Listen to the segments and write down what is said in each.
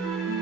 thank you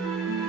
thank you